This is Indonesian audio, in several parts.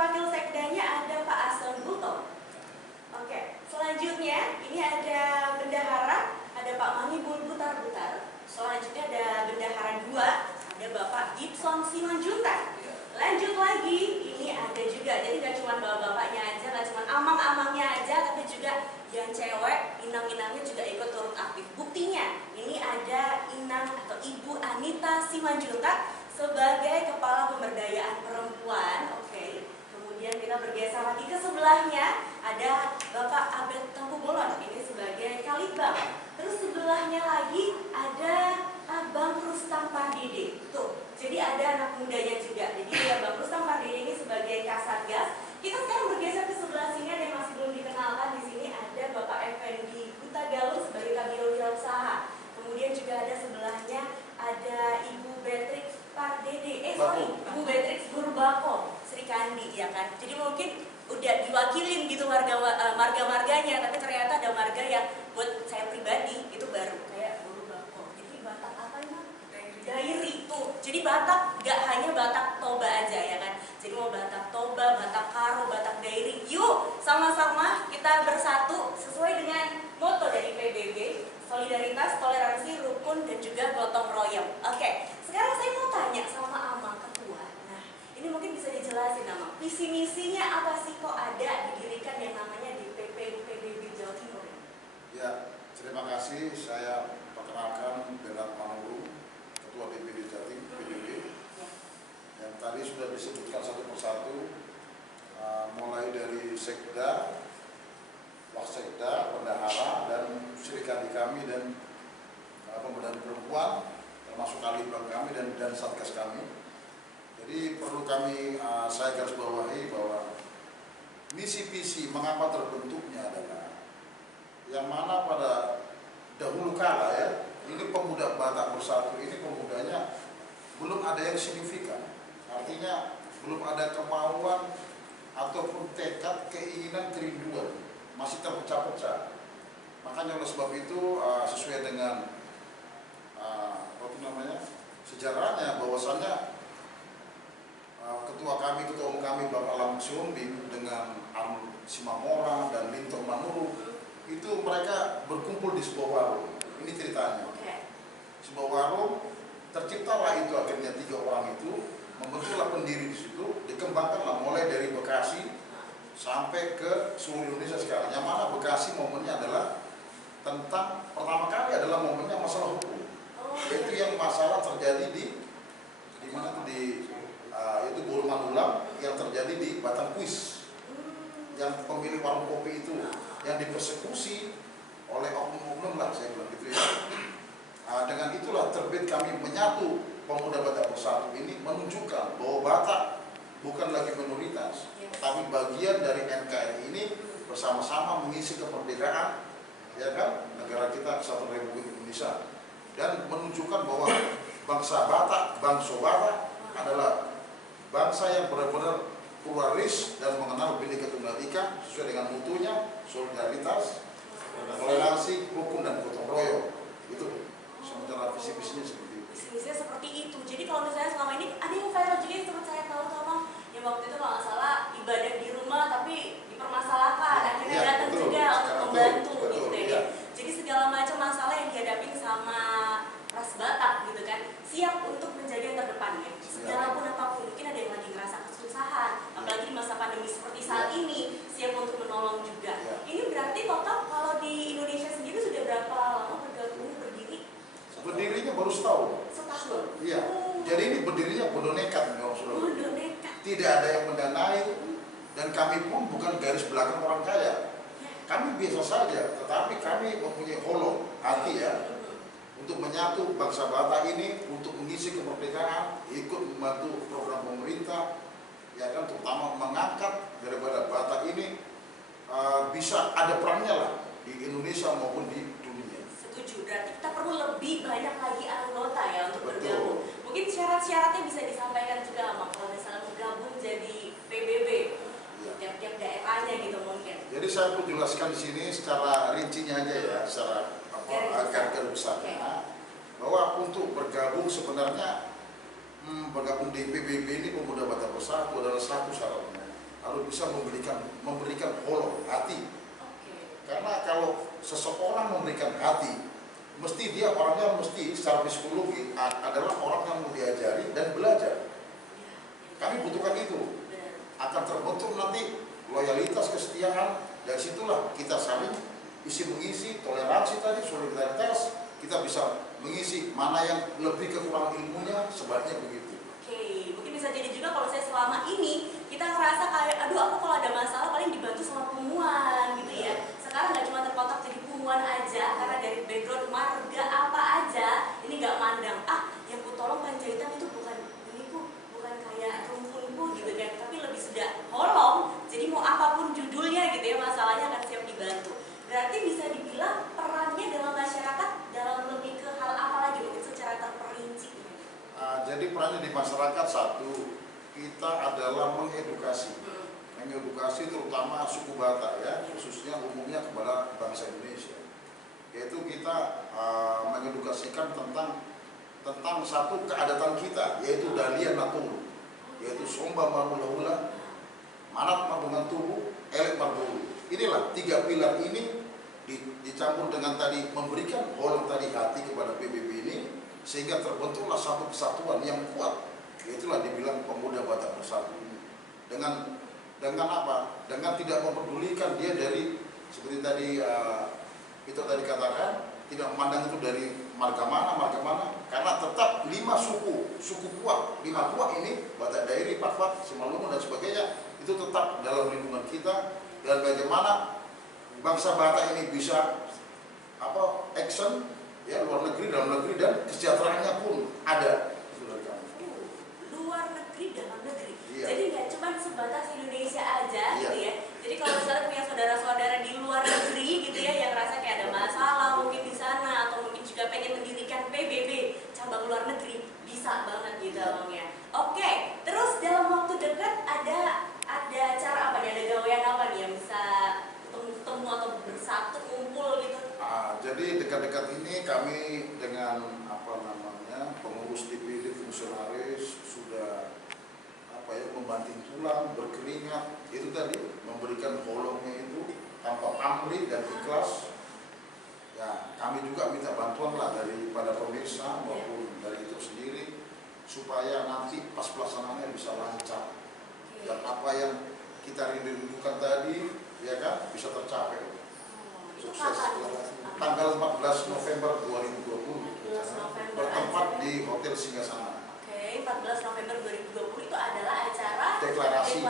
wakil sekdanya ada Pak Aston Buto. Oke, selanjutnya ini ada bendahara, ada Pak Manibul Butar-Butar. Selanjutnya ada bendahara 2, ada Bapak Gibson Simanjuntak. Lanjut lagi, ini ada juga, jadi gak cuma bapak-bapaknya aja, gak cuma amang-amangnya aja, tapi juga yang cewek, inang-inangnya juga ikut turut aktif. Buktinya, ini ada Inang atau Ibu Anita Simanjuntak sebagai Kepala Pemberdayaan Perempuan. Oke. Kemudian kita bergeser lagi ke sebelahnya, ada Bapak Abed Tangkubolon, ini sebagai Kalitbang. Terus sebelahnya lagi ada Bang Rustam Pardede. Tuh, jadi ada anak mudanya juga. Jadi ya Bang Rustam Pardede ini sebagai Kasatgas. Kita sekarang bergeser ke sebelah sini, ada yang masih belum dikenalkan. Di sini ada Bapak Effendi Hutagalung sebagai Kabiro Wirausaha. Kemudian juga ada sebelahnya ada Ibu Beatrix Pardede, Ibu Beatrix Gurbako Sri Kandi, ya kan. Jadi mungkin udah diwakilin gitu marga-marganya, tapi ternyata ada marga yang buat saya pribadi itu baru kayak Gurbako. Jadi Batak apa ini? Dairi tuh. Jadi Batak gak hanya Batak Toba aja, ya kan. Jadi mau Batak Toba, Batak Karo, Batak Dairi, yuk sama-sama kita bersatu sesuai dengan moto dari PBB, solidaritas, toleransi, rukun, dan juga gotong royong. Oke, sekarang saya mau tanya sama Amang Ketua. Nah, ini mungkin bisa dijelasin Amang, visi misinya apa sih kok ada didirikan yang namanya DPP PBB Jawa Timur? Ya, terima kasih. Saya perkenalkan Bernard Manulu, Ketua DPD Jatim PBB. Yang tadi sudah disebutkan satu persatu, mulai dari Sekda, Waksekda, Bendahara, dan Serikandi kami dan Pemberdayaan Perempuan, termasuk Kalitbang kami dan Satgas kami. Jadi perlu saya garis bawahi bahwa misi visi mengapa terbentuknya adalah yang mana pada dahulu kala ya, ini pemuda Batak Bersatu ini pemudanya belum ada yang signifikan, artinya belum ada kemauan ataupun tekad, keinginan, kerinduan, masih terpecah-pecah. Makanya oleh sebab itu sesuai dengan sejarahnya bahwasannya ketua umum kami Bapak Lam Siombing dengan Arnold Simamora dan Linton Manulu itu mereka berkumpul di sebuah warung. Ini ceritanya. Sebuah warung terciptalah itu akhirnya 3 orang itu membentuklah pendiri di situ, dikembangkanlah mulai dari Bekasi sampai ke seluruh Indonesia sekarang. Yang mana Bekasi momennya adalah tentang pertama kali adalah momennya masalah hukum. Itu yang masalah terjadi di mana tuh itu Burman Ulam yang terjadi di Batang Kuis, yang pemilik warung kopi itu yang dipersekusi oleh oknum-oknum lah, saya bilang gitu ya. Dengan itulah terbit kami menyatu pemuda Batak Bersatu ini, menunjukkan bahwa Batak bukan lagi minoritas, tapi bagian dari NKRI ini bersama-sama mengisi kemerdekaan, ya kan, negara kita Kesatuan Republik Indonesia, dan menunjukkan bahwa bangsa Batak, bangsa Batak adalah bangsa yang benar-benar pluralis dan mengenal Bhinneka Tunggal Ika sesuai dengan mutunya, solidaritas, toleransi, rukun, dan gotong royong. Itu sementara visi-visinya seperti itu. Visi-visinya seperti itu. Jadi kalau misalnya selama ini ada yang viral juga yang sempat saya tahu sama yang waktu itu kalau nggak salah ibadah di rumah tapi dipermasalahkan, akhirnya datang juga untuk membantu gitu ya. Jadi segala macam masalah yang dihadapi sama ras Batak gitu kan, siap untuk menjadi yang terdepan ya. Segala pun apapun, mungkin ada yang lagi ngerasa kesusahan, apalagi di masa pandemi seperti saat ini, siap untuk menolong juga. Ini berarti total kalau di Indonesia sendiri sudah berapa lama bergabung berdiri? Berdirinya baru setahun. Setahun? Iya. Jadi ini berdirinya bodoh nekat. Bodoh nekat. Tidak ada yang mendanai, dan kami pun bukan garis belakang orang kaya. Kami biasa saja, tetapi kami mempunyai holong hati ya, untuk menyatu bangsa Batak ini, untuk mengisi kemerdekaan, ikut membantu program pemerintah, ya kan, terutama mengangkat daripada Batak ini bisa ada perannya lah di Indonesia maupun di dunia. Setuju, berarti kita perlu lebih banyak lagi anggota ya untuk bergabung. Mungkin syarat-syaratnya bisa disampaikan juga Mak, kalau misalnya bergabung jadi PBB, tiap-tiap daerahnya gitu mungkin. Jadi saya perlu jelaskan di sini secara rincinya aja ya, secara garis besarnya, bahwa untuk bergabung sebenarnya bergabung di PBB ini Pemuda Batak Bersatu adalah satu syaratnya, bisa memberikan holong hati. Oke. Karena kalau seseorang memberikan hati, mesti dia orangnya mesti secara psikologi adalah orang yang mau diajari dan belajar. Kami butuhkan itu. Akan terbentuk nanti loyalitas, kesetiaan. Dari situlah kita saling isi mengisi, toleransi tadi, solidaritas. Kita bisa mengisi mana yang lebih kekurangan ilmunya, sebaliknya begitu. Oke, mungkin bisa jadi juga kalau saya selama ini kita ngerasa kayak, aduh aku kalau ada masalah paling dibantu sama punguan gitu ya. Sekarang nggak cuma terkotak jadi punguan aja, karena dari background marga apa aja, ini nggak mandang. Yang ku tolong Panjaitan itu bukan kayak rumpunku gitu kan, tapi lebih sudah holong. Jadi mau apapun judulnya gitu ya, masalahnya akan siap dibantu. Berarti bisa dibilang perannya dalam masyarakat dalam lebih ke hal apa lagi mungkin secara terperinci? Jadi perannya di masyarakat, satu, kita adalah mengedukasi. Mengedukasi terutama suku Batak ya, khususnya umumnya kepada bangsa Indonesia. Yaitu kita mengedukasikan tentang satu keadatan kita, yaitu Dalian Natulu, yaitu Somba Marmulahula, Manat Marbungan Tubuh, Elek Marbulu. Inilah tiga pilar ini dicampur dengan tadi memberikan holong tadi hati kepada PBB ini, sehingga terbentuklah satu kesatuan yang kuat. Itulah dibilang pemuda Batak Bersatu. Dengan apa? Dengan tidak mempedulikan dia dari seperti tadi itu tadi katakan, tidak memandang itu dari marga mana, karena tetap 5 suku kuat, 5 kuat ini Batak Dairi, Pakpak, Simalungun dan sebagainya itu tetap dalam lingkungan kita. Dan bagaimana bangsa Batak ini bisa action ya luar negeri, dalam negeri, dan kesejahteraannya pun ada. Luar negeri, dalam negeri. Iya. Jadi nggak cuma sebatas Indonesia aja Iya. gitu ya. Jadi kalau misalnya punya saudara-saudara di luar negeri gitu ya, yang rasa kayak ada masalah mungkin di sana, atau mungkin juga pengen mendirikan PBB cabang luar negeri, bisa banget gitu abangnya. Oke, terus dalam waktu dekat ada acara apa nih, ada gawean apa nih yang bisa ketemu atau bersatu kumpul gitu? Jadi dekat-dekat ini kami dengan pengurus DPD, fungsionaris sudah membanting tulang, berkeringat, itu tadi memberikan holongnya itu tanpa pamrih dan ikhlas. Ya, kami juga minta bantuan lah daripada pemirsa maupun dari itu sendiri supaya nanti pas pelaksanaannya bisa lancar dan apa yang kita rindukan tadi ya kan bisa tercapai. Sukses. Tanggal 14 November 2020 bertempat di Hotel Singgasana. 14 November 2020 itu adalah acara deklarasi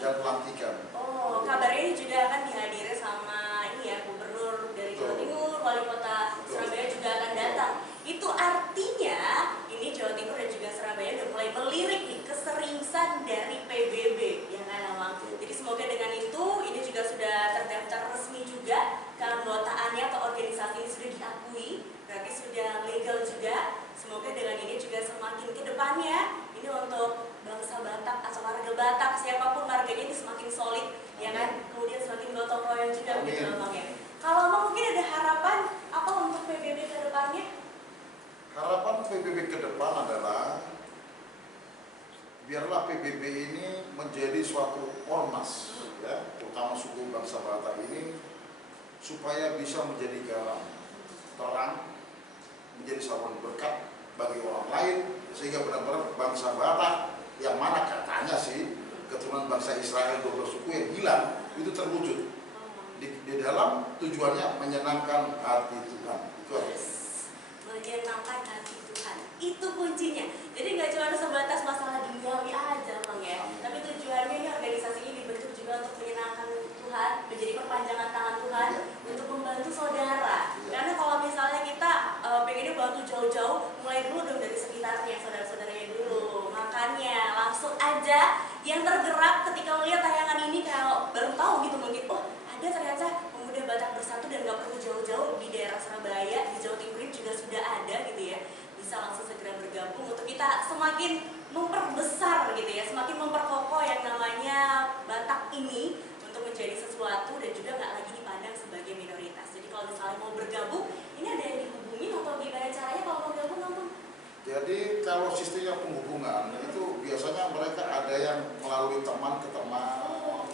dan pelantikan. Oh, kabarnya ini juga akan dihadiri sama Gubernur dari Jawa Timur, Wali Kota Surabaya juga akan datang. Itu artinya ini Jawa Timur dan juga Surabaya udah mulai melirik nih keseriusan dari PBB, ya kan Amang? Jadi semoga dengan itu ini juga sudah terdaftar resmi juga, keanggotaannya atau organisasi ini sudah diakui, berarti sudah legal juga. Semoga dengan ini juga semakin ke depannya ini untuk bangsa Batak atau warga Batak, siapapun marganya ini semakin solid, ya kan? Kemudian semakin gotong royong juga begitu Bang ya. Kalau Bang mungkin ada harapan apa untuk PBB ke depannya? Harapan PBB ke depan adalah biarlah PBB ini menjadi suatu ormas ya, terutama suku bangsa Batak ini supaya bisa menjadi garam terang, menjadi saluran berkat bagi orang lain, sehingga benar-benar bangsa Batak yang mana katanya sih keturunan bangsa Israel 12 suku yang hilang itu terwujud di dalam tujuannya menyenangkan hati Tuhan. Itu aja. Menyenangkan hati Tuhan, itu kuncinya. Jadi nggak cuma sebatas masalah duniawi aja Bang ya, tapi tujuannya ini organisasi ini dibentuk juga untuk menyenangkan Tuhan, menjadi perpanjangan tangan Tuhan untuk membantu saudara. Karena kalau misalnya kita pengennya bantu jauh-jauh, mulai dulu dong dari sekitarnya, saudara-saudaranya dulu. Makanya langsung aja yang tergerak ketika melihat tayangan ini, kalau baru tahu gitu mungkin, oh ada ternyata pemuda Batak Bersatu dan nggak perlu jauh-jauh, di daerah Surabaya, di Jawa Timur juga sudah ada gitu ya. Bisa langsung segera bergabung untuk kita semakin memperbesar gitu ya, semakin memperkokoh yang namanya Batak ini untuk menjadi sesuatu dan juga nggak lagi dipandang sebagai minoritas. Jadi kalau misalnya mau bergabung, ini ada yang dihubungin atau gimana caranya kalau mau gabung Bang? Jadi kalau sistemnya penghubungan itu biasanya mereka ada yang melalui teman ke teman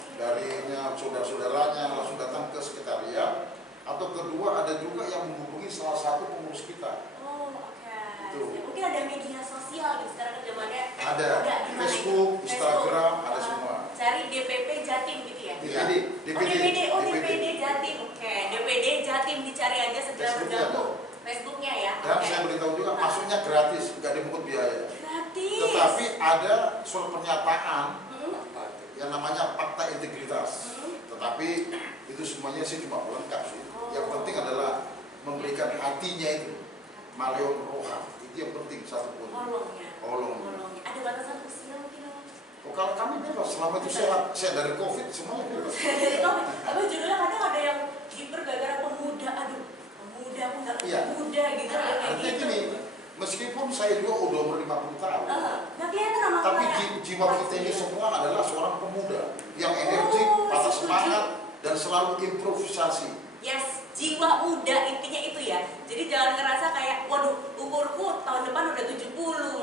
saudara-saudaranya langsung datang ke sekretariat, atau kedua ada juga yang menghubungi salah satu pengurus kita. Oh, oke. Itu. Mungkin ada media sosial gitu sekarang zamannya. Ada di mana Facebook, itu? Instagram, Facebook. ada semua. Cari DPP Jatim gitu ya? DPD Jatim. Oke, DPD Jatim dicari aja segera Facebooknya bergabung. Facebooknya ya. Dan Oke. saya beritahu juga masuknya gratis, nggak dipungut biaya. Gratis. Tetapi ada surat pernyataan Hmm. yang namanya fakta integritas. Tetapi itu semuanya sih cuma pelengkap sih. Yang penting adalah memberikan hatinya itu, maleon roha. Itu yang penting satu poin. Holongnya. Holong. Ada batasan usia mungkin? Oh, kalau kami bebas, selama itu sehat, saya dari COVID semuanya bebas. Dari Covid. Tapi judulnya kadang ada yang kiper gara-gara pemuda. Aduh, pemuda aku nggak Iya. muda gitu. Nah, Kayak artinya gitu. gini, meskipun saya juga udah umur 50 tahun, Nggak kelihatan sama tapi kayak- jiwa kita ini semua adalah seorang pemuda yang energik, patah setuju. semangat, dan selalu improvisasi. Yes, jiwa muda intinya itu ya. Jadi jangan ngerasa kayak, waduh, umurku tahun depan udah 70,